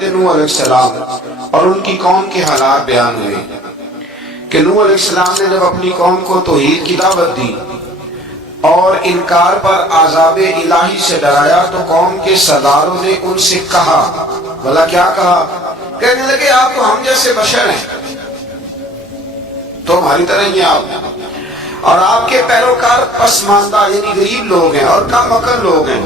حضرت نوح علیہ السلام اور ان کی قوم کے حالات بیان ہوئے کہ نوح علیہ السلام نے جب اپنی قوم کو توحید کی دعوت دی اور انکار پر عذاب الہی سے ڈرایا تو قوم کے سرداروں نے ان سے کہا، بھلا کیا کہا؟ کہنے لگے آپ تو ہم جیسے بشر ہیں، تو ہماری طرح ہی آپ، اور آپ کے پیروکار پسماندہ یعنی غریب لوگ ہیں اور کم عقل لوگ ہیں۔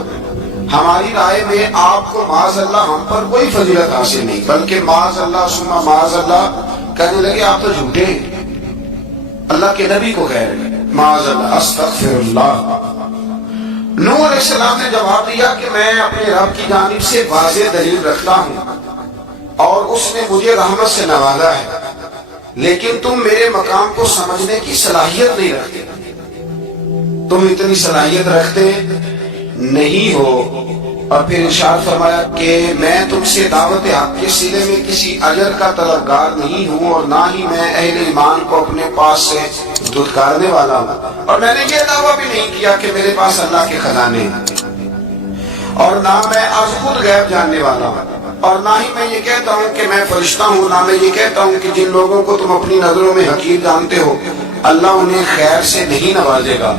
ہماری رائے میں آپ کو معاذ اللہ ہم پر کوئی فضیلت حاصل نہیں، بلکہ معاذ اللہ ثم معاذ اللہ۔ کہنے لگے آپ تو جھوٹے ہیں، اللہ کے نبی کو کہہ رہے ہیں معاذ اللہ، استغفر اللہ۔ نوح علیہ السلام نے جواب دیا کہ میں اپنے رب کی جانب سے واضح دلیل رکھتا ہوں اور اس نے مجھے رحمت سے نوازا ہے، لیکن تم میرے مقام کو سمجھنے کی صلاحیت نہیں رکھتے، تم اتنی صلاحیت رکھتے نہیں ہو۔ اور پھر ارشاد فرمایا کہ میں تم سے دعوت حق کے سلے میں کسی اجر کا طلبگار نہیں ہوں، اور نہ ہی میں اہل ایمان کو اپنے پاس سے دھتکارنے والا ہوں، اور میں نے یہ دعویٰ بھی نہیں کیا کہ میرے پاس اللہ کے خزانے ہیں، اور نہ میں از خود غیب جاننے والا ہوں، اور نہ ہی میں یہ کہتا ہوں کہ میں فرشتہ ہوں، نہ میں یہ کہتا ہوں کہ جن لوگوں کو تم اپنی نظروں میں حقیر جانتے ہو اللہ انہیں خیر سے نہیں نوازے گا۔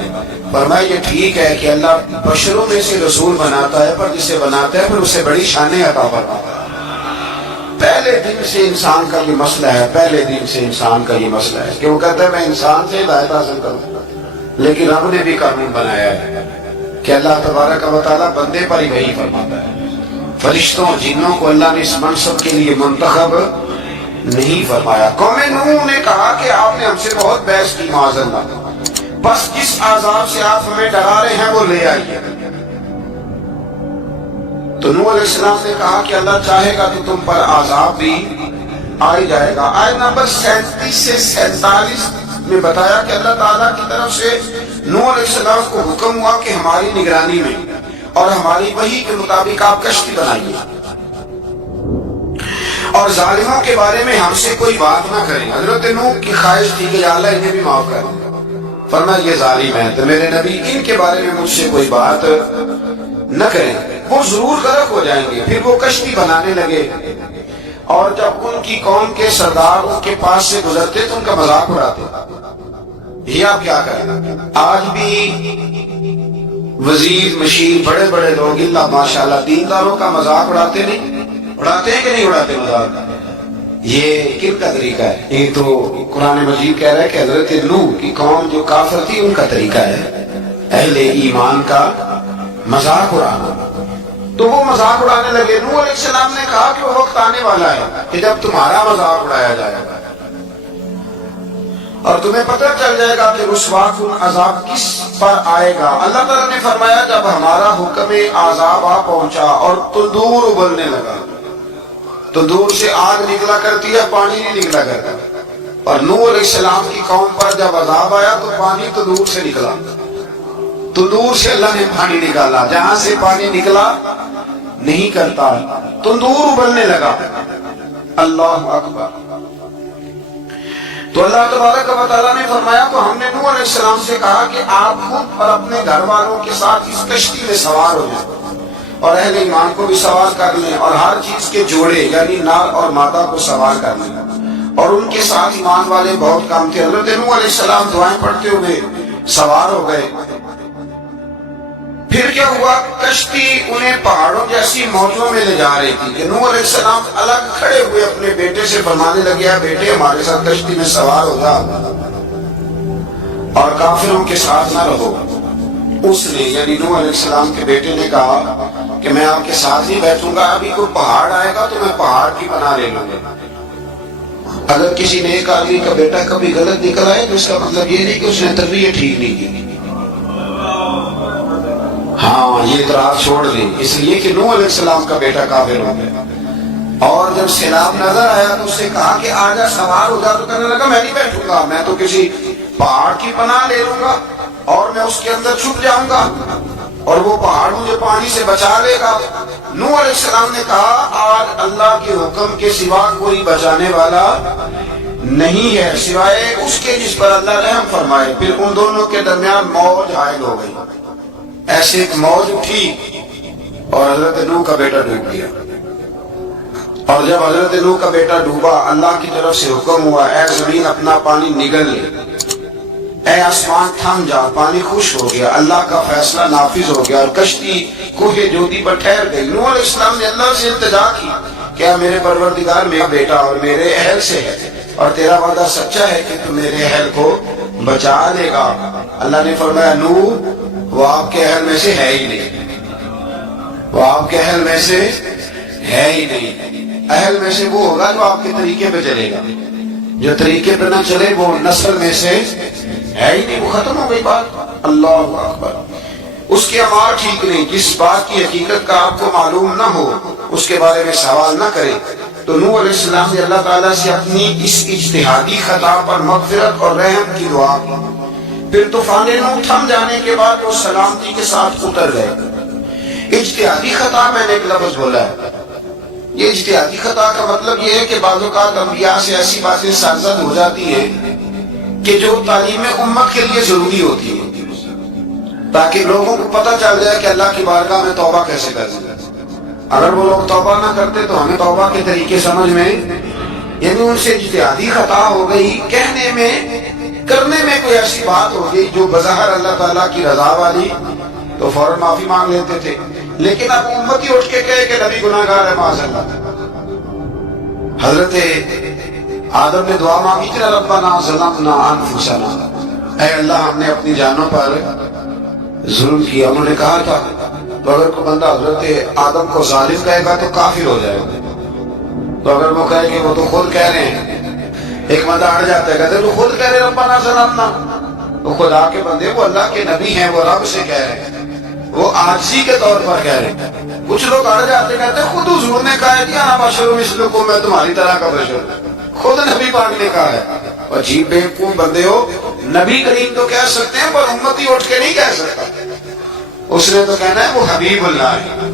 فرمایا یہ ٹھیک ہے کہ اللہ بشروں میں سے رسول بناتا ہے، پر جسے بناتا ہے پھر اسے بڑی شانیں عطا فرماتا ہے۔ پہلے دن سے انسان کا یہ مسئلہ ہے، پہلے دن سے انسان کا یہ مسئلہ ہے کہ وہ کہتا ہے میں انسان سے ہدایت حاصل کروں، لیکن رب نے بھی قانون بنایا ہے کہ اللہ تبارک و تعالیٰ بندے پر ہی وحی فرماتا ہے، فرشتوں جنوں کو اللہ نے اس منصب کے لیے منتخب نہیں فرمایا۔ قوم نوح نے کہا کہ آپ نے ہم سے بہت بحث کی معاذ اللہ، بس جس عذاب سے آپ ہمیں ڈرا رہے ہیں وہ لے آئیے۔ تو نوح علیہ السلام نے کہا کہ اللہ چاہے گا تو تم پر عذاب بھی آ جائے گا۔ آیت نمبر 37 سے 47 میں بتایا کہ اللہ تعالیٰ کی طرف سے نوح علیہ السلام کو حکم ہوا کہ ہماری نگرانی میں اور ہماری وحی کے مطابق آپ کشتی بنائیے، اور ظالموں کے بارے میں ہم سے کوئی بات نہ کریں۔ حضرت نوح کی خواہش تھی کہ یا اللہ انہیں بھی معاف کر دیں، فرمایا یہ ظالم ہے تو میرے نبی ان کے بارے میں مجھ سے کوئی بات نہ کریں، وہ ضرور غرق ہو جائیں گے۔ پھر وہ کشتی بنانے لگے، اور جب ان کی قوم کے سردار ان کے پاس سے گزرتے تو ان کا مذاق اڑاتے۔ یہ آپ کیا کریں؟ آج بھی وزیر مشیر بڑے بڑے لوگ اللہ ماشاءاللہ دینداروں کا مذاق اڑاتے نہیں؟ اڑاتے ہیں کہ نہیں اڑاتے مذاق؟ یہ کن کا طریقہ ہے؟ یہ تو قرآن مجید کہہ رہا ہے کہ حضرت نوح کی قوم جو کافر تھی ان کا طریقہ ہے اہل ایمان کا مذاق اڑانا۔ تو وہ مذاق اڑانے لگے۔ نوح علیہ السلام نے کہا کہ وہ وقت آنے والا ہے کہ جب تمہارا مذاق اڑایا جائے گا اور تمہیں پتہ چل جائے گا کہ رسوا کن عذاب کس پر آئے گا۔ اللہ تعالیٰ نے فرمایا جب ہمارا حکم عذاب آ پہنچا اور تندور ابلنے لگا، تندور سے آگ نکلا کرتی ہے، پانی نہیں نکلا کرتا، اور نوح علیہ السلام کی قوم پر جب عذاب آیا تو پانی تندور سے نکلا، تندور سے اللہ نے پانی نکالا، جہاں سے پانی نکلا نہیں کرتا، تندور ابلنے لگا۔ اللہ اکبر۔ تو اللہ تبارک و تعالیٰ نے فرمایا تو ہم نے نوح علیہ السلام سے کہا کہ آپ خود اور اپنے گھر والوں کے ساتھ اس کشتی میں سوار ہو جائیں اور اہل ایمان کو بھی سوار کر لیں، اور ہر چیز کے جوڑے یعنی نر اور مادہ کو سوار کر لیں، اور ان کے ساتھ ایمان والے بہت کام تھے۔ حضرت نوح علیہ السلام دعائیں پڑھتے ہوئے سوار ہو گئے۔ پھر کیا ہوا؟ کشتی انہیں پہاڑوں جیسی موجوں میں لے جا رہی تھی کہ نوح علیہ السلام الگ کھڑے ہوئے اپنے بیٹے سے فرمانے لگے بیٹے ہمارے ساتھ کشتی میں سوار ہو جا اور کافروں کے ساتھ نہ رہو۔ اس نے یعنی نوح علیہ السلام کے بیٹے نے کہا کہ میں آپ کے ساتھ ہی بیٹھوں گا، ابھی کوئی پہاڑ آئے گا تو میں پہاڑ کی پناہ لے لوں گا۔ اگر کسی نیک آدمی کا بیٹا کبھی غلط نکل آئے تو اس کا مطلب یہ نہیں کہ اس نے تربیت ٹھیک نہیں کی، ہاں یہ اعتراض چھوڑ دیں، اس لیے کہ نوح علیہ السلام کا بیٹا کافر ہو گیا۔ اور جب سیلاب نظر آیا تو اس سے کہا کہ آجا سوار ہو جا، تو کہنے لگا میں نہیں بیٹھوں گا، میں تو کسی پہاڑ کی پناہ لے لوں گا اور میں اس کے اندر چھپ جاؤں گا اور وہ پہاڑ مجھے پانی سے بچا لے گا۔ نوح علیہ السلام نے کہا آج اللہ کے حکم کے سوا کوئی بچانے والا نہیں ہے سوائے اس کے جس پر اللہ رحم فرمائے۔ پھر ان دونوں کے درمیان موج حائل ہو گئی، ایسے ایک موج اٹھی اور حضرت نوح کا بیٹا ڈوب گیا۔ اور جب حضرت نوح کا بیٹا ڈوبا، اللہ کی طرف سے حکم ہوا اے زمین اپنا پانی نگل لے، اے آسمان تھم جا، پانی خوش ہو گیا، اللہ کا فیصلہ نافذ ہو گیا اور کشتی کوہ جودی پر ٹھہر گئی۔ نوح علیہ السلام نے اللہ سے التجا کی، کیا میرے پروردگار میرا بیٹا اور میرے اہل سے ہے، اور تیرا وعدہ سچا ہے کہ تو میرے اہل کو بچا لے گا۔ اللہ نے فرمایا نوح وہ آپ کے اہل میں سے ہے ہی نہیں، وہ آپ کے اہل میں سے ہے ہی نہیں، اہل میں سے وہ ہوگا جو آپ کے طریقے پہ چلے گا، جو طریقے پہ نہ چلے وہ نسل میں سے ہے ہی نہیں، وہ ختم ہو گئی بات۔ اللہ اکبر۔ اس کے اعمال ٹھیک نہیں، جس بات کی حقیقت کا آپ کو معلوم نہ ہو اس کے بارے میں سوال نہ کرے۔ تو نوح علیہ السلام نے اللہ تعالیٰ سے اپنی اس اجتہادی خطا پر مغفرت اور رحم کی دعا کی۔ پھر طوفان نوح تھم جانے کے بعد وہ سلامتی کے ساتھ اتر گئے۔ اجتہادی خطا میں نے ایک لفظ بولا ہے، یہ اجتہادی خطا کا مطلب یہ ہے کہ بعض اوقات انبیاء سے ایسی باتیں سرزد ہو جاتی ہیں کہ جو تعلیم امت کے لیے ضروری ہوتی ہے، تاکہ لوگوں کو پتہ چل جائے کہ اللہ کی بارگاہ میں توبہ کیسے کرتے ہیں۔ اگر وہ لوگ توبہ نہ کرتے تو ہمیں توبہ کے طریقے سمجھ میں، یعنی ان سے اجتہادی خطا ہو گئی، کہنے میں کرنے میں کوئی ایسی بات ہو گئی جو بظاہر اللہ تعالیٰ کی رضا والی، تو فوراً معافی مانگ لیتے تھے۔ لیکن اب امتی اٹھ کے کہے کہ نبی گناہ گار ہے، معاذ اللہ۔ حضرت آدم نے دعا مانگی تھی، ربنا ظلمنا انفسنا، اے اللہ ہم نے اپنی جانوں پر ظلم کیا۔ انہوں نے کہا تھا تو اگر کوئی بندہ حضرت آدم کو ظالم کہے گا تو کافر ہو جائے گا، تو اگر وہ کہے کہ وہ تو خود کہہ رہے ہیں، ایک بندہ اڑ جاتا ہے کہتے تو خود کہہ رہے ربنا ظلمنا، تو خدا کے بندے وہ اللہ کے نبی ہیں، وہ رب سے کہہ رہے ہیں، وہ عاجزی کے طور پر کہہ رہے ہیں۔ کچھ لوگ اڑ جاتے کہتے خود حضور نے کہا ہے کہ انا بشر مثلکم، میں تمہاری طرح کا بشر ہوں، خود نبی پاک نے کہا ہے۔ عجیب بیوقوف بندے ہو، نبی کریم تو کہہ سکتے ہیں پر امتی اٹھ کے نہیں کہہ سکتا۔ اس نے تو کہنا ہے وہ حبیب اللہ ہے،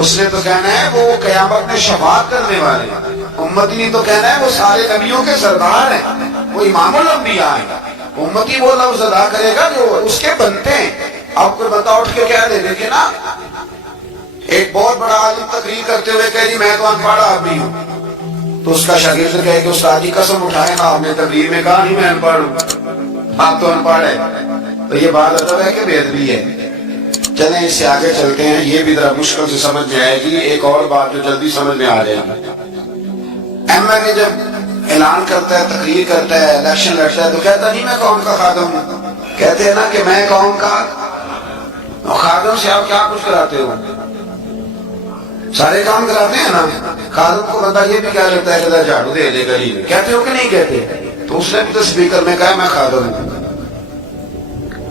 اس نے تو کہنا ہے وہ قیامت میں شفاعت کرنے والے ہیں، امتی نے تو کہنا ہے وہ سارے نبیوں کے سردار ہیں، وہ امام الانبیاء ہیں۔ امتی وہ لفظ ادا کرے گا جو اس کے بنتے ہیں۔ اب کوئی بندہ اٹھ کے کہہ دے دیکھیں نا، ایک بہت بڑا عالم تقریر کرتے ہوئے کہہ دی میں تو ان پڑھ آدمی ہوں، تو اس کا شاگرد کہے کہ استاد کی قسم اٹھائے نا، آپ نے تقریر میں کہا نہیں میں ان پڑھ ہوں، آپ تو ان پڑھ ہے، تو یہ بات ادب ہے کہ بے ادبی ہے؟ چلیں اس سے آگے چلتے ہیں، یہ بھی ذرا مشکل سے سمجھ میں آئے گی۔ ایک اور بات جو جلدی سمجھ میں آ جائے گی، ایم ایل اے جب اعلان کرتا ہے، تقریر کرتا ہے، الیکشن لڑتا ہے تو کہتا نہیں میں قوم کا خادم ہوں، کہتے ہیں نا کہ میں قوم کا خادم سے آپ کیا کچھ کراتے ہو؟ سارے کام کراتے ہیں نا۔ خادم کو بندہ یہ بھی کہہ لیتا ہے کہ جھاڑو دے دے گلی میں، کہتے ہو کہ نہیں کہتے؟ تو اس نے بھی تو اسپیکر میں کہا میں خادم ہوں،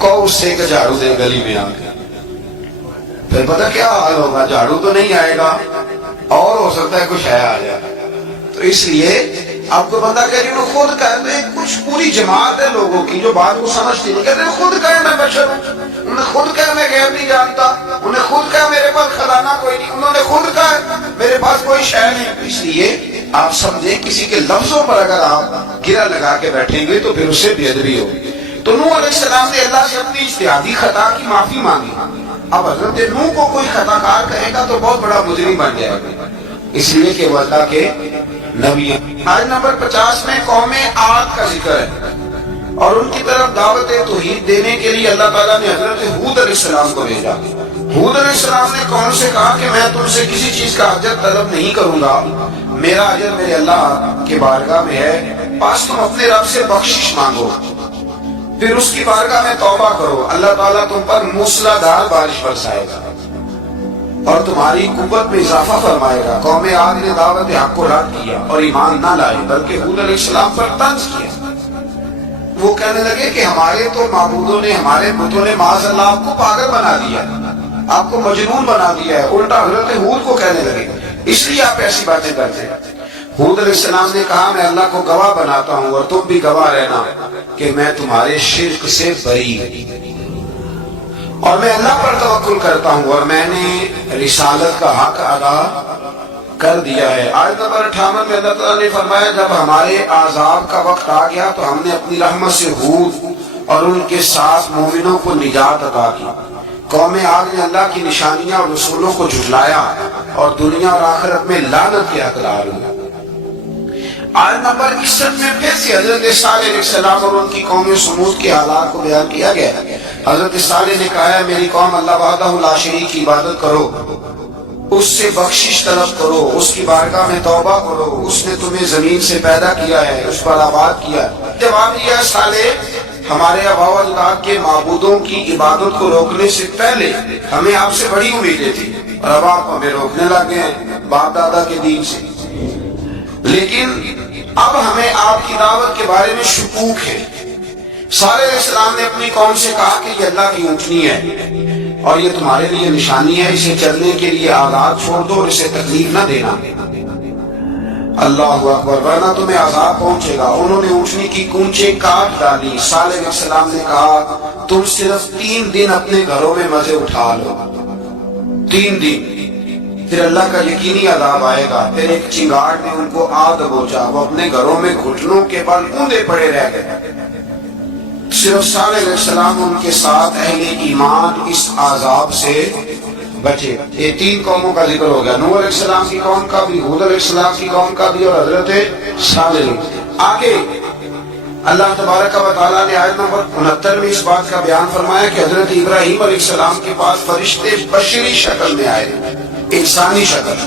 کہو اس سے کہ جھاڑو دے گلی میں آ کے، پھر پتہ کیا حال ہوگا؟ جھاڑو تو نہیں آئے گا اور ہو سکتا ہے کچھ ہے آ جائے۔ تو اس لیے آپ کو بندہ کہہ رہی انہوں خود کہتے ہیں، کچھ پوری جماعت ہے لوگوں کی جو بات کو سمجھتی نہیں، کہتے ہیں خود کہے میں بشر ہوں، انہوں نے خود کہا میں غیب نہیں جانتا، انہوں نے خود کہا میرے پاس خزانہ کوئی نہیں، انہوں نے خود کہا میرے پاس کوئی شے نہیں۔ اس لیے آپ سمجھیں کسی کے لفظوں پر اگر آپ گرہ لگا کے بیٹھیں گے تو پھر اس سے بے ادبی ہوگی۔ تو نوح علیہ السلام نے اللہ سے اپنی اجتہادی خطا کی معافی مانگی۔ اب حضرت نوح کو کوئی خطا کار کہے گا تو بہت بڑا مجرم بن جائے گا، اس لیے کہ وہ اللہ کے نبی ہیں۔ آیت نمبر 50 میں قوم عاد کا ذکر ہے اور ان کی طرف دعوت توحید دینے کے لیے اللہ تعالیٰ نے حضرت ہود علیہ السلام کو بھیجا۔ ہود علیہ السلام نے قوم سے کہا کہ میں تم سے کسی چیز کا اجر طلب نہیں کروں گا، میرا اجر میرے اللہ کے بارگاہ میں ہے، بس تم اپنے رب سے بخشش مانگو، پھر اس کی بارگاہ میں توبہ کرو، اللہ تعالیٰ تم پر موسلادھار بارش برسائے گا اور تمہاری قوت میں اضافہ فرمائے گا۔ قوم عاد نے دعوت حق کو رد کیا اور ایمان نہ لائے بلکہ ہود علیہ السلام پر طنز کیا۔ وہ کہنے لگے کہ ہمارے تو معبودوں نے، ہمارے بتوں نے معاذ اللہ آپ کو پاگل بنا دیا، آپ کو مجنون بنا دیا ہے، الٹا حضرت ہود کو کہنے لگے اس لیے آپ ایسی باتیں کرتے ہیں۔ ہود علیہ السلام نے کہا میں اللہ کو گواہ بناتا ہوں اور تم بھی گواہ رہنا کہ میں تمہارے شرک سے بری ہوں اور میں اللہ پر توکل کرتا ہوں اور میں نے رسالت کا حق ادا کر دیا ہے۔ آیت نمبر 58 میں اللہ تعالیٰ نے فرمایا جب ہمارے عذاب کا وقت آ گیا تو ہم نے اپنی رحمت سے ہود اور ان کے ساتھ مومنوں کو نجات عطا کی، قوم عاد نے اللہ کی نشانیاں اور رسولوں کو جھٹلایا اور دنیا اور آخرت میں لعنت کے حقدار ہوئے۔ آیت نمبر 61 میں پھر سے حضرت صالح علیہ السلام اور ان کی قوم سمود کے حالات کو بیان کیا گیا ہے۔ حضرت صالح نے کہا ہے میری قوم اللہ وحدہ لا شریک کی عبادت کرو، اس سے بخشش طلب کرو، اس کی بارگاہ میں توبہ کرو، اس نے تمہیں زمین سے پیدا کیا ہے، اس پر آباد کیا ہے۔ جواب دیا صالح ہمارے آباء و اجداد کے معبودوں کی عبادت کو روکنے سے پہلے ہمیں آپ سے بڑی امیدیں تھی اور اب آپ ہمیں روکنے لگے ہیں باپ دادا کے دین سے، لیکن اب ہمیں آپ کی دعوت کے بارے میں شکوک ہے۔ صالح علیہ السلام نے اپنی قوم سے کہا کہ یہ اللہ کی اونٹنی ہے اور یہ تمہارے لیے نشانی ہے، اسے چلنے کے لیے آزاد چھوڑ دو اور اسے تکلیف نہ دینا۔ اللہ اکبر، ورنہ تمہیں عذاب پہنچے گا۔ انہوں نے اونٹنی کی کونچیں کاٹ ڈالی۔ صالح علیہ السلام نے کہا تم صرف 3 دن اپنے گھروں میں مزے اٹھا لو، 3 دن، پھر اللہ کا یقینی عذاب آئے گا۔ پھر ایک چنگاڑ نے ان کو آ دبوچا، وہ اپنے گھروں میں گھٹنوں کے بل اونڈے پڑے رہ گئے۔ صرف صالح علیہ السلام ان کے ساتھ اہل ایمان اس عذاب سے بچے۔ یہ 3 قوموں کا ذکر ہو گیا، نوح علیہ السلام کی قوم کا بھی، ہود علیہ السلام کی قوم کا بھی، اور حضرت صالح۔ آگے اللہ تبارک و تعالیٰ نے آیت نمبر 69 میں اس بات کا بیان فرمایا کہ حضرت ابراہیم علیہ السلام کے پاس فرشتے بشری شکل میں آئے، انسانی شکل۔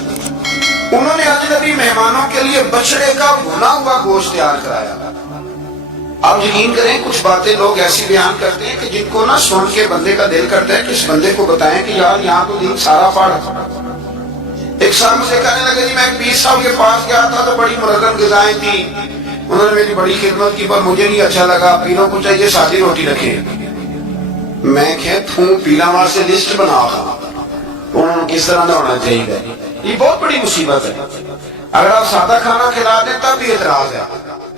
انہوں نے اجنبی مہمانوں کے لیے بچڑے کا بھنا ہوا گوشت تیار کرایا۔ آپ یقین کریں کچھ باتیں لوگ ایسی بیان کرتے ہیں کہ جن کو نہ سن کے بندے کا دل کرتا ہے کہ اس بندے کو بتائیں کہ یار یہاں تو دین سارا پڑھ۔ ایک سال مجھے کہنے لگے جی میں ایک پیر صاحب کے پاس گیا تھا تو بڑی مرغن غذائیں تھیں، انہوں نے میری بڑی خدمت کی پر مجھے نہیں اچھا لگا، پیروں کو چاہیے سادی روٹی رکھے۔ میں کہتا ہوں پیلاوار سے لسٹ بنا انہوں نے کس طرح نہ ہونا چاہیے۔ یہ بہت بڑی مصیبت ہے۔ اگر آپ سادہ کھانا کھلا دیں تب بھی اعتراض ہے،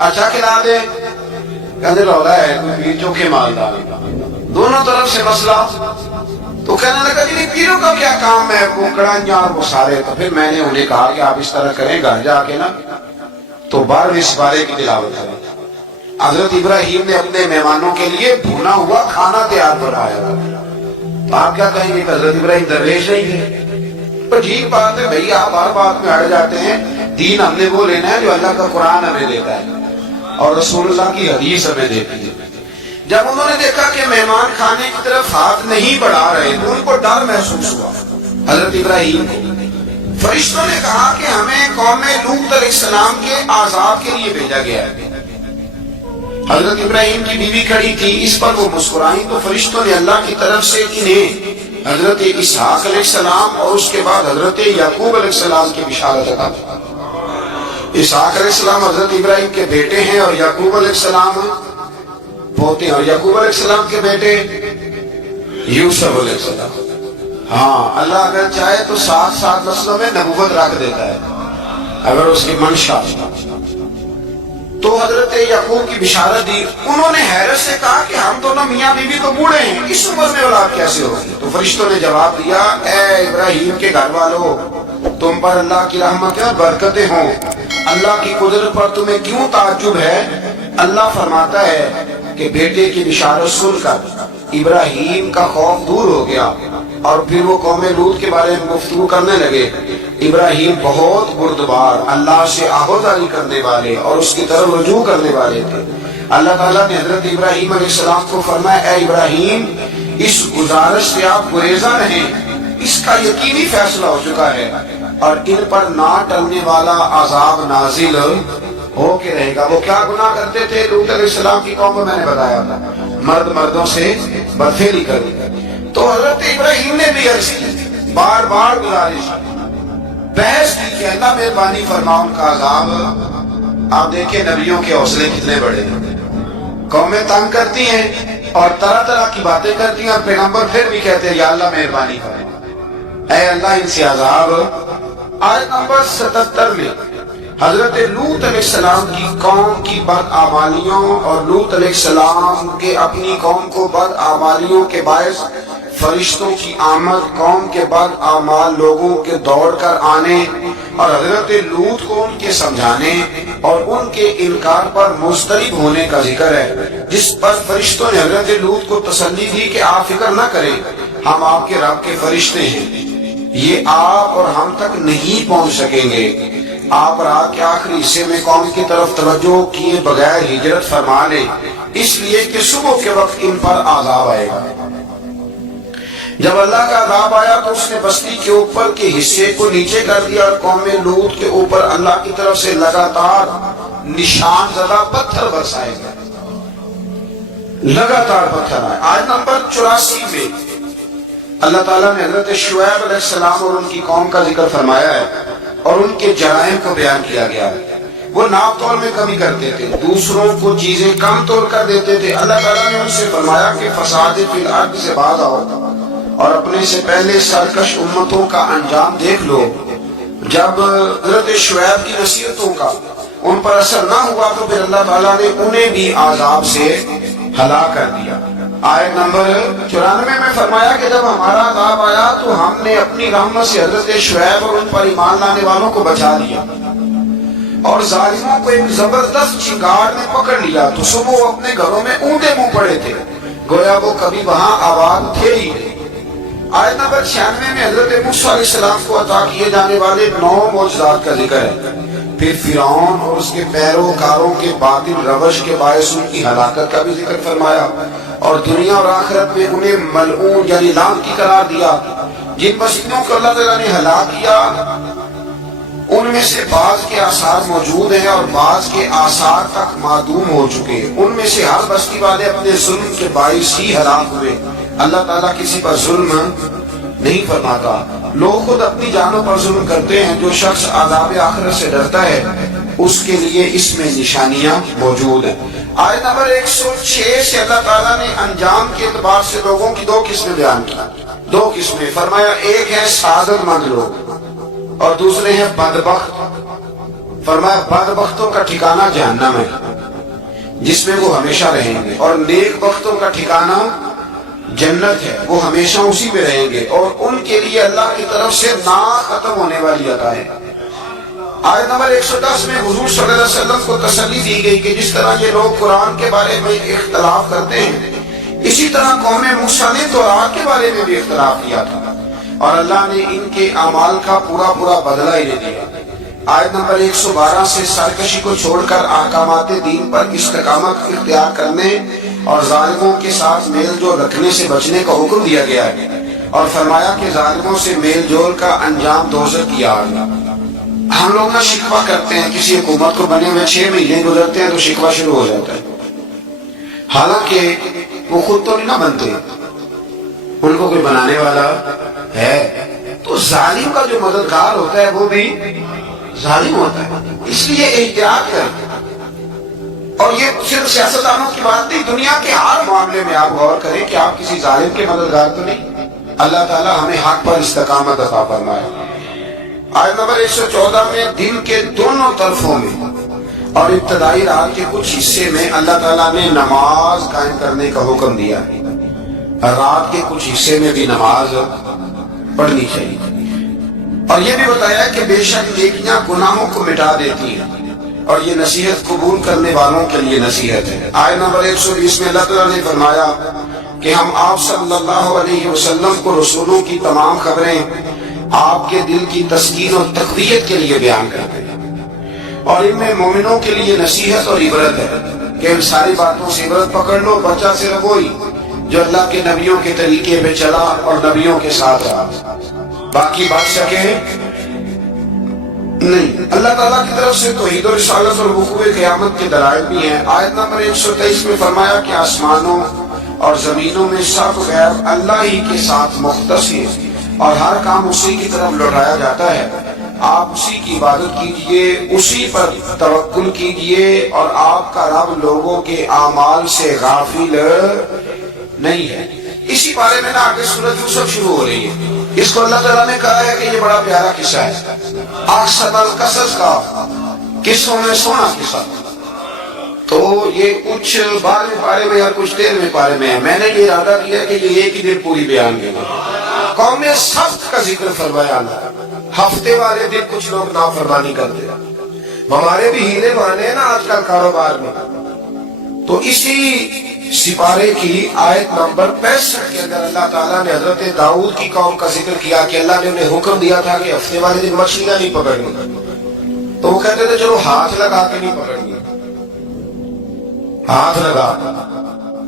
اچھا کھلا دیں کہنے رولا ہے پیر چوکھے مالدار، دونوں طرف سے مسئلہ۔ تو کہنے لگا جی پیروں کا کیا کام ہے، وہ کڑائیاں اور وہ سارے۔ تو پھر میں نے انہیں کہا کہ آپ اس طرح کریں گھر جا کے نا تو 12ویں سپارے کی تلاوت کریں۔ حضرت ابراہیم نے اپنے مہمانوں کے لیے بھونا ہوا کھانا تیار کرایا تھا۔ تو آپ کیا کہیں گے کہ حضرت ابراہیم درویش نہیں تھے؟ عجیب بات ہے بھائی، آپ ہر بات میں اڑ جاتے ہیں۔ دین ہم نے وہ لینا ہے جو اللہ کا قرآن ہمیں دیتا ہے اور رسول اللہ کی حدیث ہمیں دیتی ہے۔ جب انہوں نے دیکھا کہ مہمان کھانے کی طرف ہاتھ نہیں بڑھا رہے تو ان کو ڈر محسوس ہوا۔ حضرت ابراہیم کو فرشتوں نے کہا کہ ہمیں قوم لوط علیہ السلام کے عذاب کے لیے بھیجا گیا ہے۔ حضرت ابراہیم کی بیوی کھڑی تھی، اس پر وہ مسکرائیں تو فرشتوں نے اللہ کی طرف سے انہیں حضرت اسحاق علیہ السلام اور اس کے بعد حضرت یعقوب علیہ السلام کی بشارت عطا کی۔ اسحاق علیہ السلام حضرت ابراہیم کے بیٹے ہیں اور یعقوب علیہ السلام پوتے ہیں، اور یعقوب علیہ السلام کے بیٹے یوسف علیہ السلام۔ ہاں اللہ اگر چاہے تو 7 نسلوں میں نبوت رکھ دیتا ہے اگر اس کی منشا۔ تو حضرت یعقوب کی بشارت دی۔ انہوں نے حیرت سے کہا کہ ہم تو نہ میاں بیوی تو بوڑھے ہیں، اس عمر میں اولاد کیسے ہوگی؟ تو فرشتوں نے جواب دیا اے ابراہیم کے گھر والوں، تم پر اللہ کی رحمتیں اور برکتیں ہوں، اللہ کی قدرت پر تمہیں کیوں تعجب ہے؟ اللہ فرماتا ہے کہ بیٹے کی بشارت سن کر ابراہیم کا خوف دور ہو گیا اور پھر وہ قوم لوط کے بارے میں گفتگو کرنے لگے۔ ابراہیم بہت بردبار، اللہ سے آہوازی کرنے والے اور اس کی طرف رجوع کرنے والے تھے۔ اللہ تعالیٰ نے حضرت ابراہیم علیہ السلام کو فرمایا اے ابراہیم اس گزارش سے آپ گریزاں رہیں، اس کا یقینی فیصلہ ہو چکا ہے اور ان پر نہ ٹلنے والا عذاب نازل ہو کے رہے گا۔ وہ کیا گناہ کرتے تھے؟ لوط علیہ السلام کی قوم کو میں نے بتایا تھا، مرد مردوں سے بدفعلی کرنی۔ تو حضرت ابراہیم نے بھی عرض کی، بار بار گزارش بحث کی کہ اللہ مہربانی فرما ان کا عذاب۔ آپ دیکھیں نبیوں کے حوصلے کتنے بڑے ہیں، قومیں تنگ کرتی ہیں اور طرح طرح کی باتیں کرتی ہیں اور پیغمبر پھر بھی کہتے ہیں یا اللہ مہربانی فرما، اے اللہ ان سے عذاب۔ آیت نمبر 77 میں حضرت لوط علیہ السلام کی قوم کی بدعمالیوں اور لوط علیہ السلام کے اپنی قوم کو بدعمالیوں کے باعث فرشتوں کی آمد، قوم کے بدعمال لوگوں کے دوڑ کر آنے اور حضرت لوط کو ان کے سمجھانے اور ان کے انکار پر مضطرب ہونے کا ذکر ہے، جس پر فرشتوں نے حضرت لوط کو تسلی دی کہ آپ فکر نہ کریں، ہم آپ کے رب کے فرشتے ہیں، یہ آپ اور ہم تک نہیں پہنچ سکیں گے۔ آپ رات کے آخری حصے میں قوم کی طرف توجہ کیے بغیر ہجرت فرما لیں، اس لیے کہ صبح کے وقت ان پر عذاب آئے گا۔ جب اللہ کا عذاب آیا تو اس نے بستی کے اوپر کے حصے کو نیچے کر دیا اور قوم لوط کے اوپر اللہ کی طرف سے لگاتار نشان زدہ پتھر برسائے گئے، لگاتار پتھر آئے۔ آیت نمبر 84 میں اللہ تعالیٰ نے حضرت شعیب علیہ السلام اور ان کی قوم کا ذکر فرمایا ہے اور ان کے جرائم کو بیان کیا گیا ہے۔ وہ ناپ تول میں کمی کرتے تھے، دوسروں کو چیزیں کم طور کر دیتے تھے۔ اللہ تعالیٰ نے ان سے فرمایا کہ فساد فی الارض سے باز آؤ اور اپنے سے پہلے سرکش امتوں کا انجام دیکھ لو۔ جب حضرت شعیب کی نصیحتوں کا ان پر اثر نہ ہوا تو پھر اللہ تعالیٰ نے انہیں بھی عذاب سے ہلاک کر دیا۔ آیت نمبر 94 میں فرمایا کہ جب ہمارا عذاب آیا تو ہم نے اپنی رحمت سے حضرت شعیب اور ان پر ایمان لانے والوں کو بچا لیا اور ظالموں کو ایک زبردست چنگاڑ نے پکڑ لیا تو صبح وہ اپنے گھروں میں اونٹے منہ پڑے تھے، گویا وہ کبھی وہاں آباد تھے ہی نہیں۔ آیت نمبر 96 میں حضرت موسیٰ علیہ السلام کو عطا کیے جانے والے 9 معجزات کا ذکر ہے۔ پھر فرعون اور اس کے پیروکاروں کے باطل روش کے باعث ان کی ہلاکت کا بھی ذکر فرمایا اور دنیا اور آخرت میں انہیں ملعون یعنی لعنتی قرار دیا۔ جن بستیوں کو اللہ تعالیٰ نے ہلاک کیا ان میں سے بعض کے آثار موجود ہیں اور بعض کے آثار تک معدوم ہو چکے۔ ان میں سے ہر بستی والے اپنے ظلم کے باعث ہی ہلاک ہوئے۔ اللہ تعالیٰ کسی پر ظلم نہیں فرماتا، لوگ خود اپنی جانوں پر ظلم کرتے ہیں۔ جو شخص عذاب آخرت سے ڈرتا ہے اس کے لیے اس میں نشانیاں موجود ہیں۔ آیت نمبر 106 سے اللہ تعالیٰ نے انجام کے اعتبار سے لوگوں کی 2 قسمیں بیان کی۔ 2 قسمیں فرمایا، ایک ہے سعادت مند لوگ اور دوسرے ہیں بدبخت۔ فرمایا بدبختوں کا ٹھکانہ جہنم ہے جس میں وہ ہمیشہ رہیں گے، اور نیک بختوں کا ٹھکانہ جنت ہے، وہ ہمیشہ اسی میں رہیں گے اور ان کے لیے اللہ کی طرف سے نا ختم ہونے والی عطا ہے۔ آیت نمبر 110 میں حضور صلی اللہ علیہ وسلم کو تسلی دی گئی کہ جس طرح یہ لوگ قرآن کے بارے میں اختلاف کرتے ہیں اسی طرح قوم موسیٰ نے تورات کے بارے میں بھی اختلاف کیا تھا اور اللہ نے ان کے اعمال کا پورا بدلہ انہیں دیا۔ آیت نمبر 112 سے سرکشی کو چھوڑ کر احکامات دین پر استقامت اختیار کرنے اور ظالموں کے ساتھ میل جول رکھنے سے بچنے کا حکم دیا گیا ہے اور فرمایا کہ ظالموں سے میل جول کا انجام دوزخ کی آگ ہے۔ ہم لوگ نہ شکوہ کرتے ہیں، کسی حکومت کو بنے ہوئے 6 مہینے گزرتے ہیں تو شکوہ شروع ہو جاتا ہے، حالانکہ وہ خود تو نہیں نہ بنتے، ان کو کوئی بنانے والا ہے۔ تو ظالم کا جو مددگار ہوتا ہے وہ بھی ظالم ہوتا ہے، اس لیے احتیاط کریں۔ اور یہ صرف سیاستدانوں کی بات نہیں، دنیا کے ہر معاملے میں آپ غور کریں کہ آپ کسی ظالم کے مددگار تو نہیں۔ اللہ تعالیٰ ہمیں حق پر استقامت عطا فرمائے۔ آیت نمبر 114 میں دن کے دونوں طرفوں میں اور ابتدائی رات کے کچھ حصے میں اللہ تعالیٰ نے نماز قائم کرنے کا حکم دیا، رات کے کچھ حصے میں بھی نماز پڑھنی چاہیے، اور یہ بھی بتایا کہ بے شک نیکیاں گناہوں کو مٹا دیتی ہیں اور یہ نصیحت قبول کرنے والوں کے لیے نصیحت ہے۔ آیت نمبر 120 میں اللہ تعالیٰ نے فرمایا کہ ہم آپ صلی اللہ علیہ وسلم کو رسولوں کی تمام خبریں آپ کے دل کی تسکین اور تقویت کے لیے بیان کرتے ہیں اور ان میں مومنوں کے لیے نصیحت اور عبرت ہے کہ ان ساری باتوں سے عبرت پکڑ لو۔ بچہ صرف وہی جو اللہ کے نبیوں کے طریقے پہ چلا اور نبیوں کے ساتھ رہا، باقی بات سکے نہیں۔ اللہ تعالیٰ کی طرف سے توحید و رسالت اور وقوع قیامت کے دلائل بھی ہیں۔ آیت نمبر 123 میں فرمایا کہ آسمانوں اور زمینوں میں سب غیب اللہ ہی کے ساتھ مختص ہے اور ہر کام اسی کی طرف لوٹایا جاتا ہے۔ آپ اسی کی عبادت کیجئے، اسی پر توکل کیجئے اور آپ کا رب لوگوں کے اعمال سے غافل نہیں ہے۔ اسی بارے میں آگے سورۃ یوسف شروع ہو رہی ہے۔ اس کو اللہ تعالیٰ نے کہا ہے کہ یہ بڑا پیارا قصہ ہے، احسن القصص کا، قصوں میں سونا قصہ۔ تو یہ کچھ 12ویں پارے میں اور کچھ 13ویں پارے میں ہے۔ میں نے یہ ارادہ کیا کہ یہ ایک ہی دن پوری بیان کی ہے۔ قوم سبت کا ذکر فرمایا اللہ، ہفتے والے دن کچھ لوگ نافرمانی کرتے ہیں۔ ہمارے بھی ہیلے بہانے ہیں نا آج کل کاروبار میں، تو اسی سپارے کی آیت نمبر 65 کے اندر اللہ تعالیٰ نے حضرت داؤد کی قوم کا ذکر کیا کہ اللہ نے انہیں حکم دیا تھا کہ ہفتے والے دن مچھلیاں نہیں پکڑنی، تو وہ کہتے تھے چلو ہاتھ لگا کے نہیں پکڑنی، ہاتھ لگا،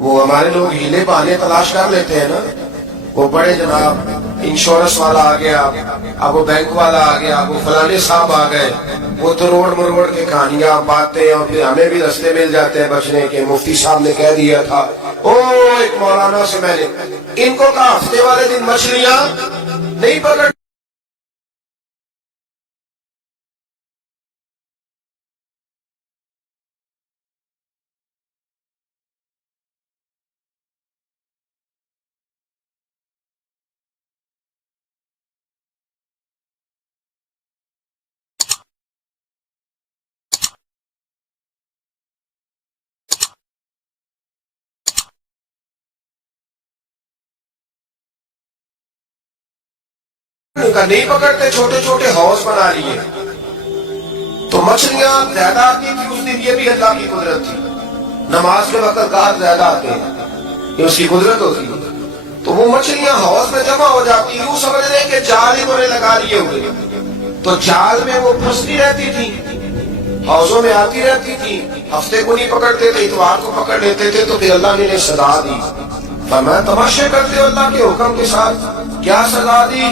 وہ ہمارے لوگ ہیلے بہانے تلاش کر لیتے ہیں نا، وہ بڑے جناب انشورنس والا آ گیا، اب وہ بینک والا آ گیا، اب وہ فلانے صاحب آ گئے، وہ تو روڑ مروڑ کے کہانیاں باتیں، اور پھر ہمیں بھی رستے مل جاتے ہیں بچنے کے، مفتی صاحب نے کہہ دیا تھا، او ایک مولانا سے میں نے ان کو کہا ہفتے والے دن مچھلیاں نہیں پکڑ، نہیں پکڑتے، چھوٹے چھوٹے حوض بنا لیے، تو مچھلیاں زیادہ آتی تھی اس دن، یہ بھی اللہ کی قدرت تھی، نماز کے وقت گار زیادہ آتے ہیں، یہ اس کی قدرت ہوتی ہے، تو وہ مچھلیاں حوض میں جمع ہو جاتی، یوں سمجھ رہے کہ جال انہوں نے لگا لیے ہوئے، تو جال میں وہ پھنستی رہتی تھی، حوضوں میں آتی رہتی تھی، ہفتے کو نہیں پکڑتے تھے، اتوار کو پکڑ لیتے تھے، تو پھر اللہ نے انہیں سزا دی، فرمایا تماشے کرتے ہو اللہ کے حکم کے ساتھ، کیا سزا دی؟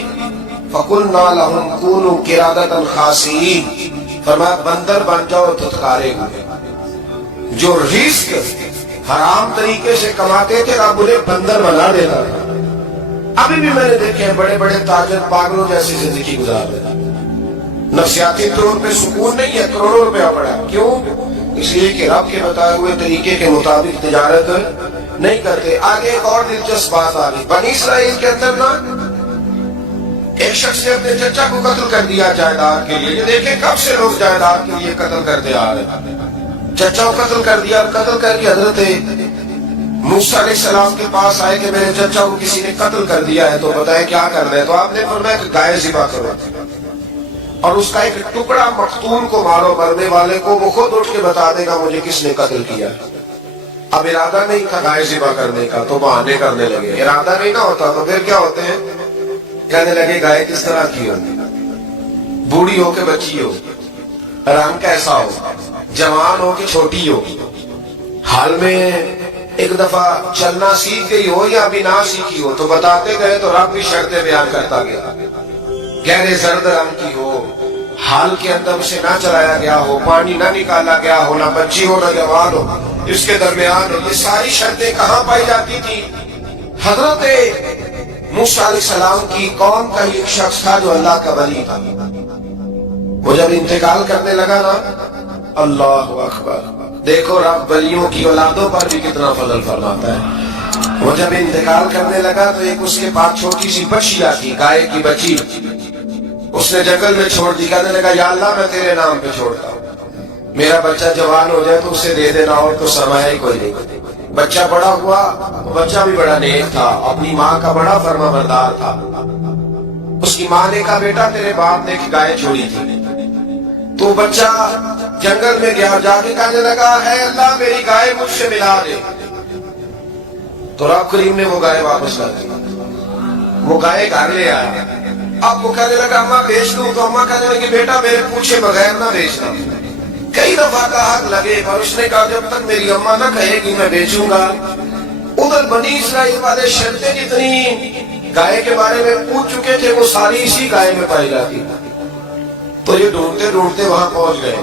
فَقُلْنَا لَهُمْ كُونُوا قِرَادَةً خَاسِئِينَ، فرمایا بندر بن جاؤ دھتکارے ہوئے، جو رزق حرام طریقے سے کماتے تھے رب انہیں بندر بنا دیتا تھا۔ ابھی بھی میں نے دیکھے ہیں بڑے بڑے تاجر پاگلوں جیسی زندگی گزار رہے ہیں، نفسیاتی طور پہ سکون نہیں ہے، کروڑوں روپیہ پڑا ہے، کیوں؟ اس لیے کہ رب کے بتائے ہوئے طریقے کے مطابق تجارت نہیں کرتے۔ آگے ایک اور دلچسپ بات آ گئی، بنی اسرائیل کے اندر نا ایک شخص نے اپنے چچا کو قتل کر دیا جائیداد کے لیے، یہ دیکھیں کب سے لوگ جائیداد کے لیے قتل کرتے آ رہے ہیں، چچا کو قتل کر دیا، اور قتل کر کے حضرت موسیٰ علیہ السلام کے پاس آئے کہ میرے چچا کو کسی نے قتل کر دیا ہے، تو بتائیں کیا کرنا ہے؟ تو آپ نے فرمایا کہ گائے ذبح کرو، اور اس کا ایک ٹکڑا مقتول کو مارو، مرنے والے کو، وہ خود اٹھ کے بتا دے گا مجھے کس نے قتل کیا۔ اب ارادہ نہیں تھا گائے ذبح کرنے کا، تو بہانے کرنے لگے، ارادہ نہیں نہ ہوتا تو پھر کیا ہوتے ہیں؟ کہنے لگے گائے کس طرح کی ہو، بوڑھی ہو کہ بچی ہو، رنگ کیسا ہو، جوان ہو کہ چھوٹی ہو، حال میں ایک دفعہ چلنا سیکھ گئی ہو یا ابھی نہ سیکھی ہو، تو بتاتے گئے تو رب بھی شرطیں بیان کرتا گیا، گہرے زرد رنگ کی ہو، حال کے اندر اسے نہ چلایا گیا ہو، پانی نہ نکالا گیا ہو، نہ بچی ہو نہ جوان ہو، اس کے درمیان ہو، یہ ساری شرطیں کہاں پائی جاتی تھی؟ حضرت موسیٰ علیہ السلام کی قوم کا ایک شخص تھا جو اللہ کا ولی تھا، وہ جب انتقال کرنے لگا نا، اللہ اکبر، دیکھو رب ولیوں کی اولادوں پر بھی کتنا فضل فرماتا ہے، وہ جب انتقال کرنے لگا تو ایک اس کے پاس چھوٹی سی بچی آتی، گائے کی بچی، اس نے جنگل میں چھوڑ دی، کہنے لگا یا اللہ میں تیرے نام پہ چھوڑتا ہوں، میرا بچہ جوان ہو جائے تو اسے دے دینا، اور تو سرمایہ ہی کوئی نہیں۔ بچہ بڑا ہوا، بچہ بھی بڑا نیک تھا، اپنی ماں کا بڑا فرما بردار تھا، اس کی ماں نے کہا بیٹا تیرے باپ نے ایک گائے چھوڑی تھی، تو بچہ جنگل میں گیا، جا کے کہنے لگا اے اللہ میری گائے مجھ سے ملا دے، تو رب کریم نے وہ گائے واپس کر دی، وہ گائے گھر لے آیا، اب وہ کہنے لگا اماں بیچ دوں، تو اماں کہنے لگی بیٹا میرے پوچھے بغیر نہ بیچنا، کئی دفعہ کا حق لگے، پر اس نے کہا جب تک میری اماں نہ کہے گی میں بیچوں گا۔ ادھر بنی اسرائیل والے شرطیں جتنی گائے کے بارے میں پوچھ چکے تھے وہ ساری اسی گائے میں پائی جاتی، تو یہ ڈھونڈتے ڈھونڈتے وہاں پہنچ گئے،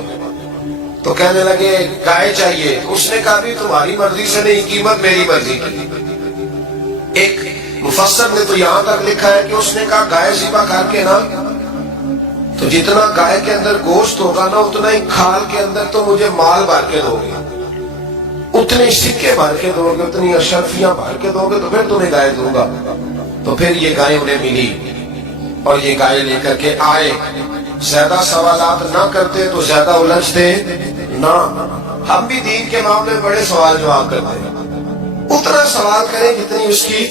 تو کہنے لگے گائے چاہیے، اس نے کہا بھی تمہاری مرضی سے نہیں، قیمت میری مرضی کی۔ ایک مفسر نے تو یہاں تک لکھا ہے کہ اس نے کہا گائے ذبح کر کے نا، تو جتنا گائے کے اندر گوشت ہوگا نا اتنا ہی کھال کے اندر تو مجھے مال بھر کے دو گے، اتنے سکے بھر کے دو گے، اتنی اشرفیاں بھر کے دو گے تو پھر تمہیں گائے دوں گا۔ تو پھر یہ گائے انہیں ملی اور یہ گائے لے کر کے آئے، زیادہ سوالات نہ کرتے تو زیادہ الجھتے نہ، ہم بھی دین کے معاملے میں بڑے سوال جواب کرتے ہیں، اتنا سوال کریں جتنی اس کی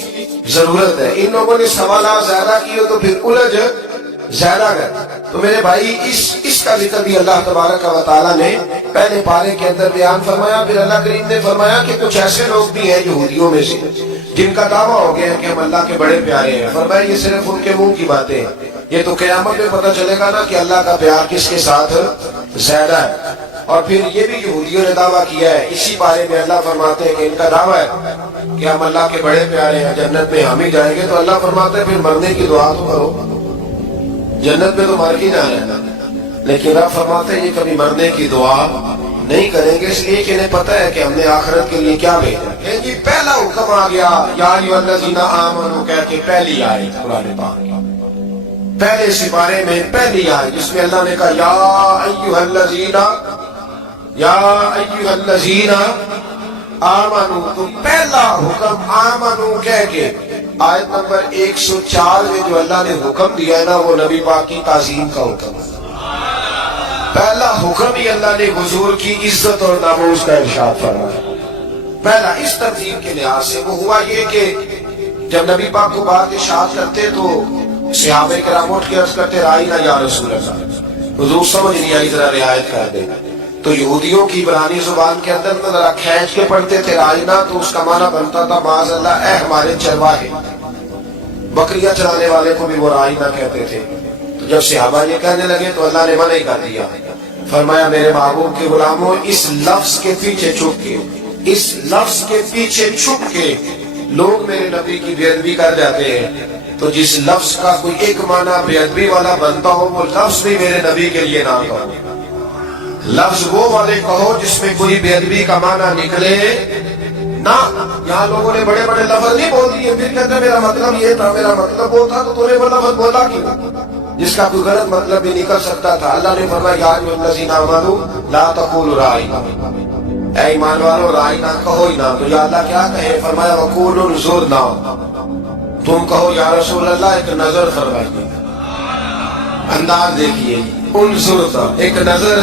ضرورت ہے، ان لوگوں نے سوالات زیادہ کیے تو پھر الجھ زیادہ گئے۔ تو میرے بھائی اس کا ذکر بھی اللہ تبارک و تعالیٰ نے پہلے پارے کے اندر بیان فرمایا. پھر اللہ کریم نے فرمایا کہ کچھ ایسے لوگ بھی ہیں یہودیوں میں سے جن کا دعویٰ ہو گیا کہ ہم اللہ کے بڑے پیارے ہیں. فرمایا یہ صرف ان کے منہ کی باتیں ہیں, یہ تو قیامت میں پتہ چلے گا نا کہ اللہ کا پیار کس کے ساتھ زیادہ ہے. اور پھر یہ بھی یہودیوں نے دعویٰ کیا ہے, اسی بارے میں اللہ فرماتے ہیں کہ ان کا دعویٰ ہے کہ ہم اللہ کے بڑے پیارے ہیں, جنت میں ہم ہی جائیں گے. تو اللہ فرماتے ہیں پھر مرنے کی دعا تو کرو, جنت میں تو مر کے جانا ہے. لیکن رب فرماتے ہیں یہ کبھی مرنے کی دعا نہیں کریں گے, اس لیے کہ انہیں پتہ ہے کہ ہم نے آخرت کے لیے کیا بھیجا. جی پہلا حکم آ گیا یا ایھا الذین آمنوا کہہ کے پہلی آیت قرآن پاک کی, پہلے سپارے میں پہلی آیت جس میں اللہ نے کہا یا ایھا الذین آمنوا. تو پہلا حکم آمنوا کہہ کے آیت نمبر 104 میں جو اللہ نے حکم دیا ہے نا وہ نبی پاک کی تعظیم کا حکم ہے. پہلا حکم ہی اللہ نے حضور کی عزت اور ناموز کا ارشاد فرمایا. پہلا اس ترتیب کے لحاظ سے وہ ہوا یہ کہ جب نبی پاک کو بات ارشاد کرتے تو صحابہ کرام اٹھ کے عرض کرتے رائنا یا رسول اللہ, حضور سمجھ نہیں آئی ذرا رعایت کر دیں. تو یہودیوں کی عبرانی زبان کے اندر ذرا کھینچ کے پڑھتے تھے رائنا, تو اس کا معنی بنتا تھا معاذ اللہ اے ہمارے چرواہے. بکریاں چرانے والے کو بھی وہ رائنا کہتے تھے. تو جب صحابہ یہ کہنے لگے تو اللہ نے منع کر دیا. فرمایا میرے محبوب کے غلاموں اس لفظ کے پیچھے چھپ کے, اس لفظ کے پیچھے چھپ کے لوگ میرے نبی کی بے ادبی کر جاتے ہیں. تو جس لفظ کا کوئی ایک معنی بے ادبی والا بنتا ہو وہ لفظ بھی میرے نبی کے لیے نہ کہو. لفظ وہ والے کہو جس میں کوئی بے ادبی کا معنی نکلے نہ. یہاں لوگوں نے بڑے بڑے لفظ نہیں بول دیے, پھر کہتے میرا مطلب یہ تھا, میرا مطلب وہ تھا, تو تم نے وہ لفظ بولا کیوں جس کا کوئی غلط مطلب بھی نکل سکتا تھا. اللہ نے فرمایا یا ایھا الذین آمنوا لا تقولوا رائنا, اے ایمان والو رائنا کہو ہی نہ. تو یا اللہ کیا کہے, فرمایا وقولوا انظرنا, تم کہو یا رسول اللہ ایک نظر فرمائیے. انداز دیکھیے, انظرنا ایک نظر.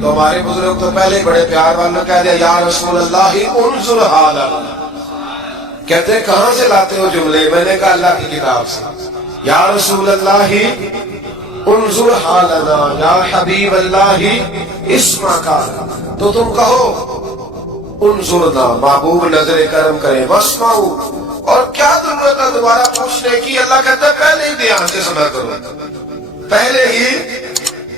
تو ہمارے بزرگ تو پہلے بڑے پیار والے کہہ دیا یا رسول اللہ انظر حالا. کہتے کہاں سے لاتے ہو جملے, میں نے کہا اللہ کی کتاب سے. یا رسول اللہ انظر حالنا یا حبیب اللہ اسمع قالنا. تو تم کہو انظرنا, محبوب نظر کرم کرے, واسمعوا, اور کیا ضرورت ہے دوبارہ پوچھنے کی. اللہ کہتا ہے پہلے ہی دھیان سے سنا کرو, پہلے ہی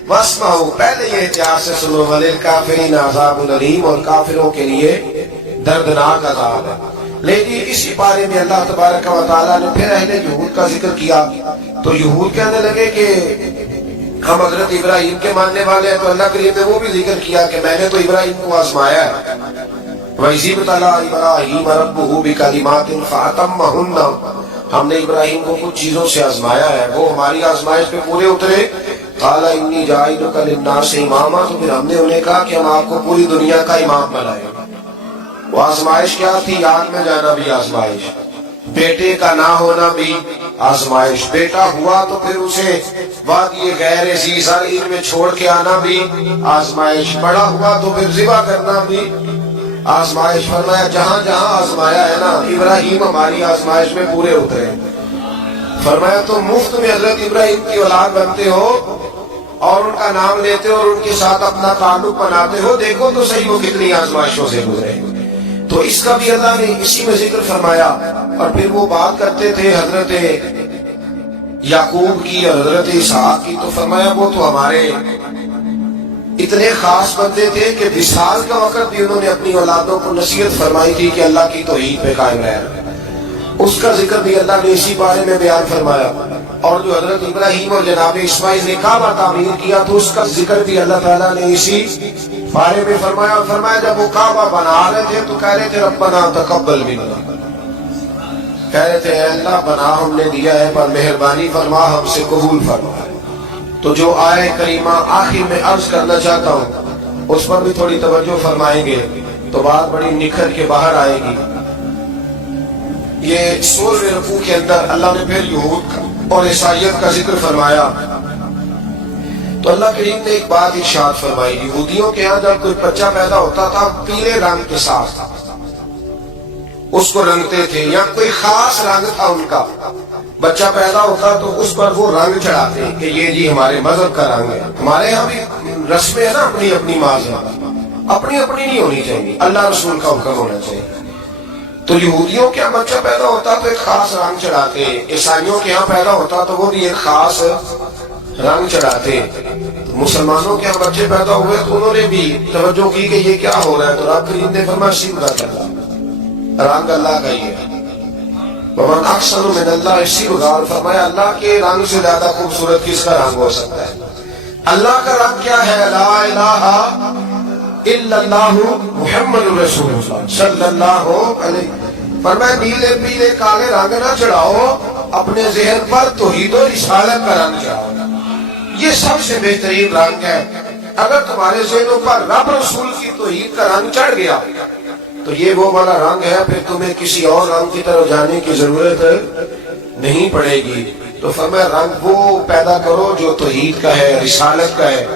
واسمعوا, پہلے یہ احتیاط سے سنو. وللکافرین عذاب الیم, اور کافروں کے لیے دردناک عذاب ہے. لیکن اسی بارے میں اللہ تبارک و تعالیٰ نے پھر اہل یہود کا ذکر کیا. تو یہود کہنے لگے کہ ہم حضرت ابراہیم کے ماننے والے ہیں. تو اللہ کریم نے وہ بھی ذکر کیا کہ میں نے تو ابراہیم کو آزمایا ہے. وَإِذِ ابْتَلَىٰ إِبْرَاهِيمَ رَبُّهُ بِكَلِمَاتٍ فَأَتَمَّهُنَّ, ہم نے ابراہیم کو کچھ چیزوں سے آزمایا ہے, وہ ہماری آزمائش پہ پورے اترے. قَالَ إِنِّي جَاعِلُكَ لِلنَّاسِ إِمَامًا, تو پھر ہم نے انہیں کہا کہ ہم آپ کو پوری دنیا کا امام بنائیں. وہ آزمائش کیا تھی, آگ میں جانا بھی آزمائش, بیٹے کا نہ ہونا بھی آزمائش, بیٹا ہوا تو پھر اسے وادی غیر ذی زرع میں چھوڑ کے آنا بھی آزمائش, بڑا ہوا تو پھر ذبح کرنا بھی آزمائش. فرمایا جہاں جہاں آزمایا ہے نا ابراہیم ہماری آزمائش میں پورے اترے. فرمایا تم مفت میں حضرت ابراہیم کی اولاد بنتے ہو اور ان کا نام لیتے ہو اور ان کے ساتھ اپنا تعلق بناتے ہو, دیکھو تو صحیح وہ کتنی آزمائشوں سے گزرے. تو اس کا بھی اللہ نے اسی میں ذکر فرمایا. اور پھر وہ بات کرتے تھے حضرت یعقوب کی اور حضرت اسحاق کی. تو فرمایا وہ تو ہمارے اتنے خاص بندے تھے کہ وصال کا وقت بھی انہوں نے اپنی اولادوں کو نصیحت فرمائی تھی کہ اللہ کی توحید پہ قائم رہے. اس کا ذکر بھی اللہ نے اسی بارے میں بیان فرمایا. اور جو حضرت ابراہیم اور جناب اسماعیل نے کعبہ تعمیر کیا تو اس کا ذکر بھی اللہ تعالیٰ نے اسی بارے میں فرمایا. اور فرمایا جب وہ کعبہ بنا رہے تھے تو کہہ رہے تھے ربنا تقبل منا, کہہ رہے تھے اے اللہ بنا ہم نے دیا ہے پر مہربانی فرما ہم سے قبول فرما. تو جو آئے کریمہ آخر میں عرض کرنا چاہتا ہوں اس پر بھی تھوڑی توجہ فرمائیں گے تو بات بڑی نکھر کے باہر آئے گی. یہ 16ویں رکوع کے اندر اللہ نے پھر یہود اور عیسائیت کا ذکر فرمایا. تو اللہ کریم نے ایک بات ارشاد فرمائی, یہودیوں کے ہاں جب کوئی بچہ پیدا ہوتا تھا پیلے رنگ کے ساتھ اس کو رنگتے تھے، یا کوئی خاص رنگ تھا ان کا، بچہ پیدا ہوتا تو اس پر وہ رنگ چڑھاتے کہ یہ جی ہمارے مذہب کا رنگ ہے۔ ہمارے یہاں بھی رسمیں ہیں نا، اپنی اپنی مذہب، اپنی اپنی نہیں ہونی چاہیے، اللہ رسول کا حکم ہونا چاہیے۔ تو یہودیوں کے یہاں بچہ پیدا ہوتا تو ایک خاص رنگ چڑھاتے، عیسائیوں کے یہاں پیدا ہوتا تو وہ بھی ایک خاص رنگ چڑھاتے۔ مسلمانوں کے یہاں بچے پیدا ہوئے تو انہوں نے بھی توجہ کی کہ یہ کیا ہو رہا ہے، تو رب کریم نے فرمایا سیدھا کرنا، رنگ اللہ کا ہی ہے۔ ومن احسن من اللہ صبغا، فرمایا اللہ کے رنگ سے زیادہ خوبصورت کس کا رنگ ہو سکتا ہے؟ اللہ کا رنگ کیا ہے؟ لا الہ الا اللہ محمد رسول اللہ صلی اللہ علیہ وسلم۔ فرمایا نیلے پیلے کالے رنگ نہ چڑھاؤ، اپنے ذہن پر توحید و رسالت کا رنگ چڑھاؤ، یہ سب سے بہترین رنگ ہے۔ اگر تمہارے ذہنوں پر رب رسول کی توحید کا رنگ چڑھ گیا تو یہ وہ والا رنگ ہے، پھر تمہیں کسی اور رنگ کی طرف جانے کی ضرورت نہیں پڑے گی۔ تو فرمایا رنگ وہ پیدا کرو جو توحید کا ہے، رسالت کا ہے،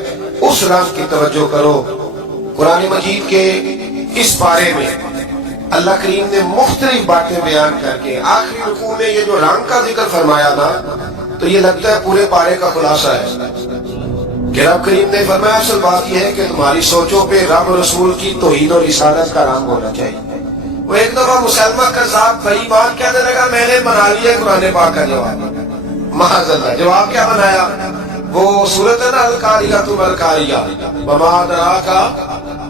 اس رنگ کی توجہ کرو۔ قرآن مجید کے اس بارے میں اللہ کریم نے مختلف باتیں بیان کر کے آخری رکوع میں یہ جو رنگ کا ذکر فرمایا نا، تو یہ لگتا ہے پورے پارے کا خلاصہ ہے کہ رب کریم نے فرمایا اصل بات یہ ہے کہ تمہاری سوچوں پہ رب رسول کی توحید و رسالت کا رنگ ہونا چاہیے۔ وہ ایک دفعہ مسلمہ کذاب بے ایمان کہنے لگا میں نے بنا لیا قرآن پاک کا جواب، معاذ اللہ۔ جواب کیا بنایا؟ وہ سورت ہے نا القاریہ القاریہ، وما ادراک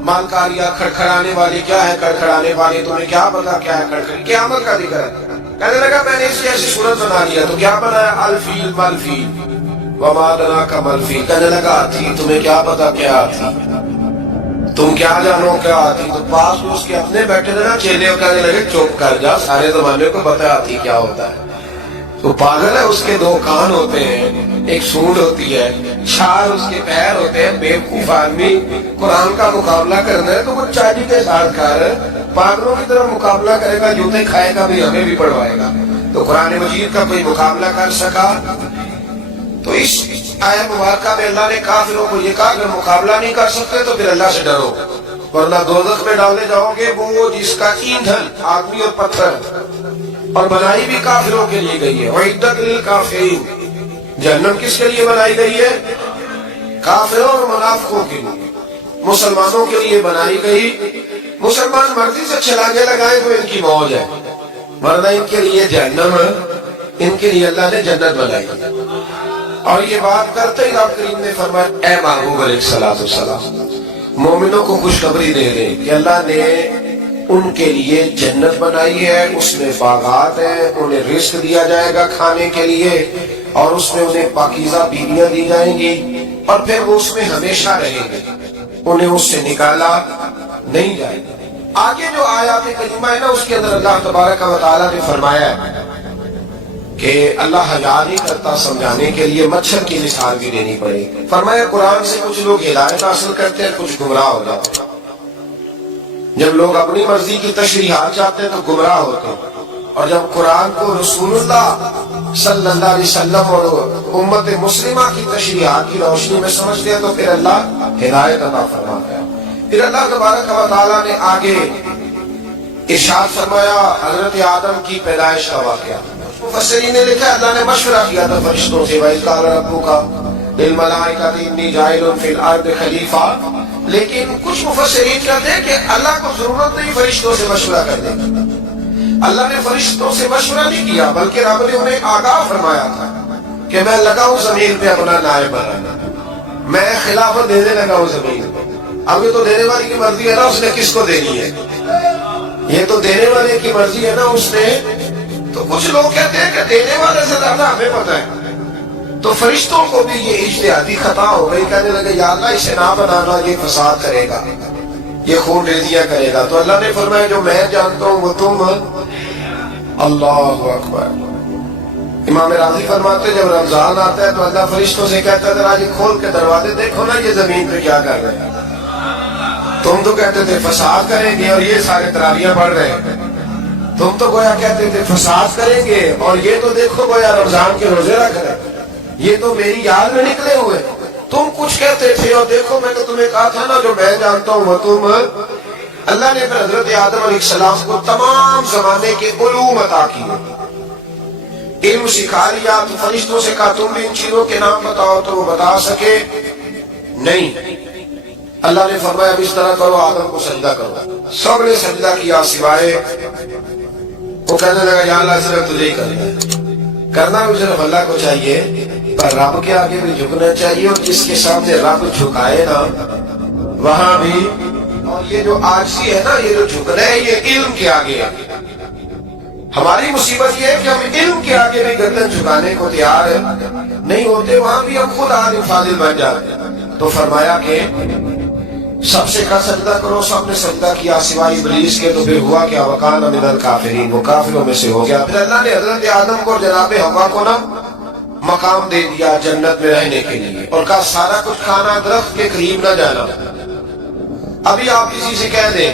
ما القاریہ، کھڑکھڑانے والی کیا ہے، کھڑکھڑانے والی تمہیں کیا پتا کیا ہے کھڑکھڑی، قیامت کا ذکر ہے۔ کہنے لگا میں نے اس کی ایسی صورت بنا لیا، تو کیا بنایا؟ الفیل مالفیل، وما ادراک ما الفیل۔ کہنے لگا ہاتھی، تمہیں کیا پتا کیا ہاتھی، تم کیا جانو کیا ہاتھی۔ تو پاس میں اس کے اپنے بیٹھے تھے نا چیلے، اور کہنے لگے چپ کر جا، سارے زمانے کو پتا ہاتھی کیا ہوتا ہے۔ تو پاگل ہے، اس کے دو کان ہوتے ہیں، ایک سونڈ ہوتی ہے، چار اس کے پیر ہوتے ہیں۔ بیوقوف آدمی قرآن کا مقابلہ کرنا ہے تو وہ چاٹی کے ساتھ کر پاگلوں کی طرف مقابلہ کرے گا، جوتے کھائے گا بھی، ہمیں بھی پڑھوائے گا۔ تو قرآن مجید کا کوئی مقابلہ کر سکا؟ تو اس آیت مبارکہ میں اللہ نے کافروں کو یہ کہا کہ مقابلہ نہیں کر سکتے تو پھر اللہ سے ڈرو، ورنہ دوزخ میں ڈالے جاؤ گے، وہ جس کا ایندھن آدمی اور پتھر، اور بنائی بھی کافروں کے لیے گئی ہے۔ وَعِدَّتْ لِلْكَافِرِينَ، جہنم کس کے لیے بنائی گئی ہے؟ کافروں اور منافقوں کے لیے۔ مسلمانوں کے لیے بنائی گئی، مسلمان مرضی سے چھلانگے لگائے تو ان کی موج ہے، ورنہ ان کے لیے جہنم، ان کے لیے اللہ نے جنت بنائی۔ اور یہ بات کرتے ہی رب کریم نے فرمایا اے محبوب علیہ الصلوۃ والسلام، مومنوں کو خوشخبری دے دے کہ اللہ نے ان کے لیے جنت بنائی ہے، اس میں باغات ہیں، انہیں رزق دیا جائے گا کھانے کے لیے، اور اس میں انہیں پاکیزہ بیویاں دی جائیں گی، اور پھر وہ اس میں ہمیشہ رہیں گے، انہیں اس سے نکالا نہیں جائے گا۔ آگے جو آیات کریمہ ہے نا، اس کے اندر اللہ تبارک و تعالیٰ نے فرمایا ہے کہ اللہ حیا نہیں کرتا سمجھانے کے لیے مچھر کی مثال بھی دینی پڑے گی۔ فرمایا قرآن سے کچھ لوگ ہدایت حاصل کرتے ہیں، کچھ گمراہ ہو جاتے ہیں۔ جب لوگ اپنی مرضی کی تشریحات چاہتے ہیں تو گمراہ ہوتے ہیں، اور جب قرآن کو رسول اللہ صلی اللہ علیہ وسلم اور امت مسلمہ کی تشریحات کی روشنی میں سمجھتے ہیں تو پھر اللہ ہدایت عطا فرماتا ہے۔ پھر اللہ تبارک و تعالیٰ نے آگے ارشاد فرمایا حضرت آدم کی پیدائش کا واقعہ۔ مفسرین نے لکھا اللہ نے مشورہ کیا تھا فرشتوں سے، وَإِذْ قَالَ رَبُّكَ لِلْمَلَائِكَةِ إِنِّي جَاعِلٌ فِي الْأَرْضِ خَلِيفَةً، لیکن کچھ مفسرین کہتے ہیں کہ اللہ کو ضرورت نہیں فرشتوں سے مشورہ کرنے کی، اللہ نے فرشتوں سے مشورہ نہیں کیا، بلکہ رب نے انہیں آگاہ فرمایا تھا کہ میں لگا ہوں زمین پہ اپنا نائب بنانا، میں خلافت دینے لگا ہوں زمین پہ۔ اب یہ تو دینے والے کی مرضی ہے نا اس نے کس کو دینی ہے، یہ تو دینے والے کی مرضی ہے نا اس نے۔ تو کچھ لوگ کہتے ہیں کہ دینے والے سے زیادہ ہمیں پتہ ہے، تو فرشتوں کو بھی یہ اجتہادی خطا ہو گئی، کہنے لگے یا اللہ اسے نہ بنانا، یہ فساد کرے گا، یہ خون ریزیاں کرے گا۔ تو اللہ نے فرمایا جو میں جانتا ہوں وہ تم، اللہ اکبر۔ امام راضی فرماتے جب رمضان آتا ہے تو اللہ فرشتوں سے کہتا ہے ذرا یہ کھول کے دروازے دیکھو نا یہ زمین پہ کیا کر رہے ہیں، تم تو کہتے تھے فساد کریں گے اور یہ سارے تراویحیں پڑھ رہے ہیں، تم تو گویا کہتے تھے فساد کریں گے اور یہ تو دیکھو گویا رمضان کے روزے رکھ رہے ہیں، یہ تو میری یاد میں نکلے ہوئے، تم کچھ کہتے تھے اور دیکھو میں نے تمہیں کہا تھا نا جو میں جانتا ہوں وہ تم۔ اللہ نے پھر حضرت آدم علیہ السلام کو تمام زمانے کے علوم عطا کیے، علم سکھا لیا۔ تو فرشتوں سے کہا تم بھی ان چیزوں کے نام بتاؤ، تو وہ بتا سکے نہیں۔ اللہ نے فرمایا اب اس طرح کرو، آدم کو سجدہ کرو۔ سب نے سجدہ کیا سوائے وہ کہنے لگا یا اللہ صرف تجھے ہی کرنا ہے، کرنا بھی صرف اللہ کو چاہیے، پر رب کے آگے بھی جھکنا چاہیے، اور جس کے سامنے رب جھکائے نا وہاں بھی۔ اور یہ جو عاجزی ہے نا، یہ جو جھکنا ہے، یہ علم کے آگے ہے۔ ہماری مصیبت یہ ہے کہ ہم علم کے آگے بھی گردن جھکانے کو تیار نہیں ہوتے، وہاں بھی ہم خود عالم فاضل بن جاتے ہیں۔ تو فرمایا کہ سب سے کہا سجدہ کرو، سب نے سجدہ کیا سوائے ابلیس کے۔ تو پھر ہوا کیا؟ وکان من الکافرین، وہ کافروں میں سے ہو گیا۔ پھر اللہ نے حضرت آدم کو اور جناب حوا کو نا مقام دے دیا جنت میں رہنے کے لیے، اور کہا سارا کچھ کھانا، درخت کے قریب نہ جانا۔ ابھی آپ کسی سے کہہ دیں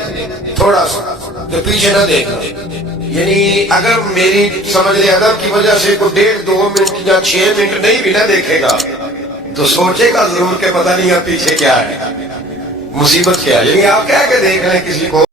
تھوڑا سا کہ پیچھے نہ دیکھنا، یعنی اگر میری سمجھ لے ادب کی وجہ سے کوئی 1.5-2 منٹ یا 6 منٹ نہیں بھی نہ دیکھے گا تو سوچے گا ضرور کہ پتہ نہیں اب پیچھے کیا ہے، مصیبت کیا ہے۔ یعنی آپ کہہ کے دیکھ رہے ہیں کسی کو